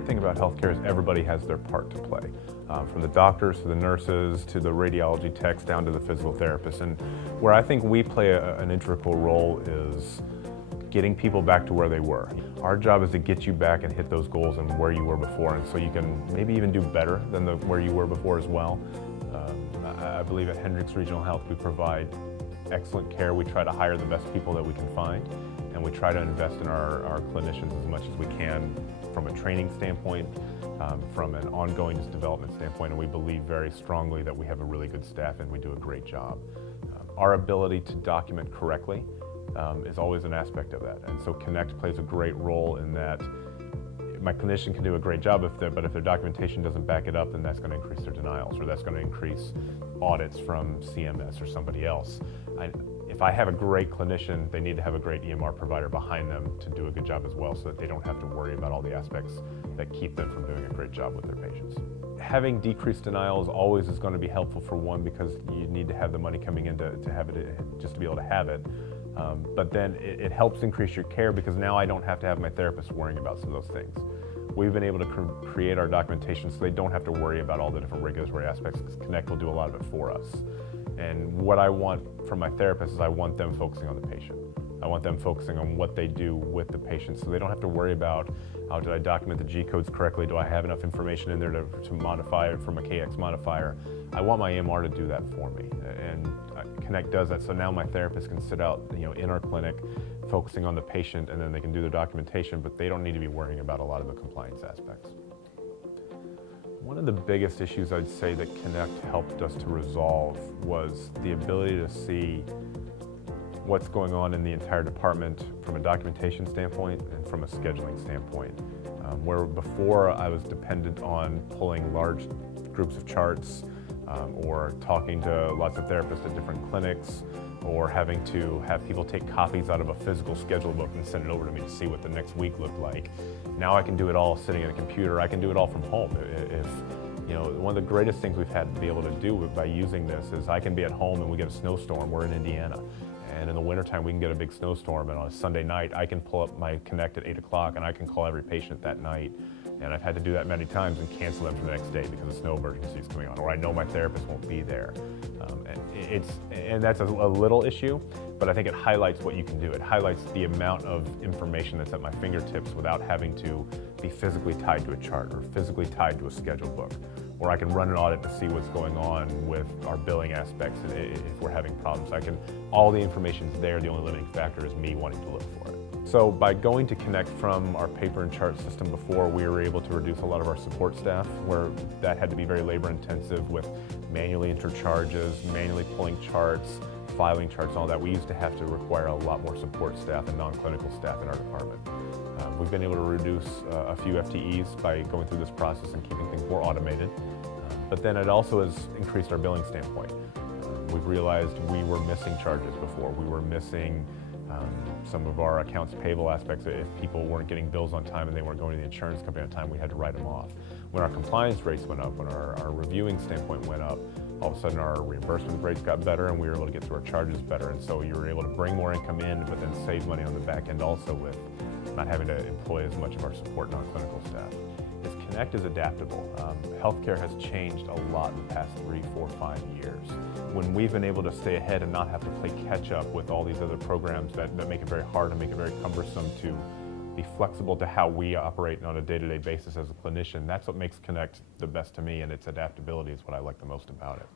great thing about healthcare is everybody has their part to play, from the doctors to the nurses to the radiology techs down to the physical therapists. And where I think we play an integral role is getting people back to where they were. Our job is to get you back and hit those goals and where you were before, and so you can maybe even do better than where you were before as well. I believe at Hendricks Regional Health we provide excellent care. We try to hire the best people that we can find, and we try to invest in our clinicians as much as we can from a training standpoint, from an ongoing development standpoint, and we believe very strongly that we have a really good staff and we do a great job. Our ability to document correctly is always an aspect of that, and so Connect plays a great role in that. My clinician can do a great job but if their documentation doesn't back it up, then that's going to increase their denials, or that's going to increase audits from CMS or somebody else. If I have a great clinician, they need to have a great EMR provider behind them to do a good job as well, so that they don't have to worry about all the aspects that keep them from doing a great job with their patients. Having decreased denials always is going to be helpful, for one, because you need to have the money coming in to have it, just to be able to have it. But then it helps increase your care, because now I don't have to have my therapist worrying about some of those things. We've been able to create our documentation so they don't have to worry about all the different regulatory aspects, because Connect will do a lot of it for us. And what I want from my therapist is I want them focusing on the patient. I want them focusing on what they do with the patient, so they don't have to worry about, oh, did I document the G codes correctly? Do I have enough information in there to modify it from a KX modifier? I want my EMR to do that for me, and Connect does that. So now my therapist can sit out, in our clinic, focusing on the patient, and then they can do their documentation, but they don't need to be worrying about a lot of the compliance aspects. One of the biggest issues I'd say that Connect helped us to resolve was the ability to see what's going on in the entire department from a documentation standpoint and from a scheduling standpoint. Where before I was dependent on pulling large groups of charts, or talking to lots of therapists at different clinics, or having to have people take copies out of a physical schedule book and send it over to me to see what the next week looked like. Now I can do it all sitting at a computer. I can do it all from home. One of the greatest things we've had to be able to do by using this is I can be at home and we get a snowstorm. We're in Indiana. And in the wintertime, we can get a big snowstorm, and on a Sunday night, I can pull up my Connect at 8 o'clock and I can call every patient that night. And I've had to do that many times and cancel them for the next day because a snow emergency is coming on, or I know my therapist won't be there. And that's a little issue, but I think it highlights what you can do. It highlights the amount of information that's at my fingertips without having to be physically tied to a chart or physically tied to a schedule book. Or I can run an audit to see what's going on with our billing aspects if we're having problems. All the information's there, the only limiting factor is me wanting to look for it. So by going to Connect from our paper and chart system before, we were able to reduce a lot of our support staff, where that had to be very labor intensive with manually entering charges, manually pulling charts, filing charts, and all that. We used to have to require a lot more support staff and non-clinical staff in our department. We've been able to reduce a few FTEs by going through this process and keeping things more automated. But then it also has increased our billing standpoint. We've realized we were missing charges before. We were missing some of our accounts payable aspects. If people weren't getting bills on time and they weren't going to the insurance company on time, we had to write them off. When our compliance rates went up, when our reviewing standpoint went up, all of a sudden our reimbursement rates got better and we were able to get through our charges better. And so you were able to bring more income in, but then save money on the back end also with not having to employ as much of our support non-clinical staff. Connect is adaptable. Healthcare has changed a lot in the past 3, 4, 5 years. When we've been able to stay ahead and not have to play catch up with all these other programs that make it very hard and make it very cumbersome to be flexible to how we operate on a day-to-day basis as a clinician, that's what makes Connect the best to me, and its adaptability is what I like the most about it.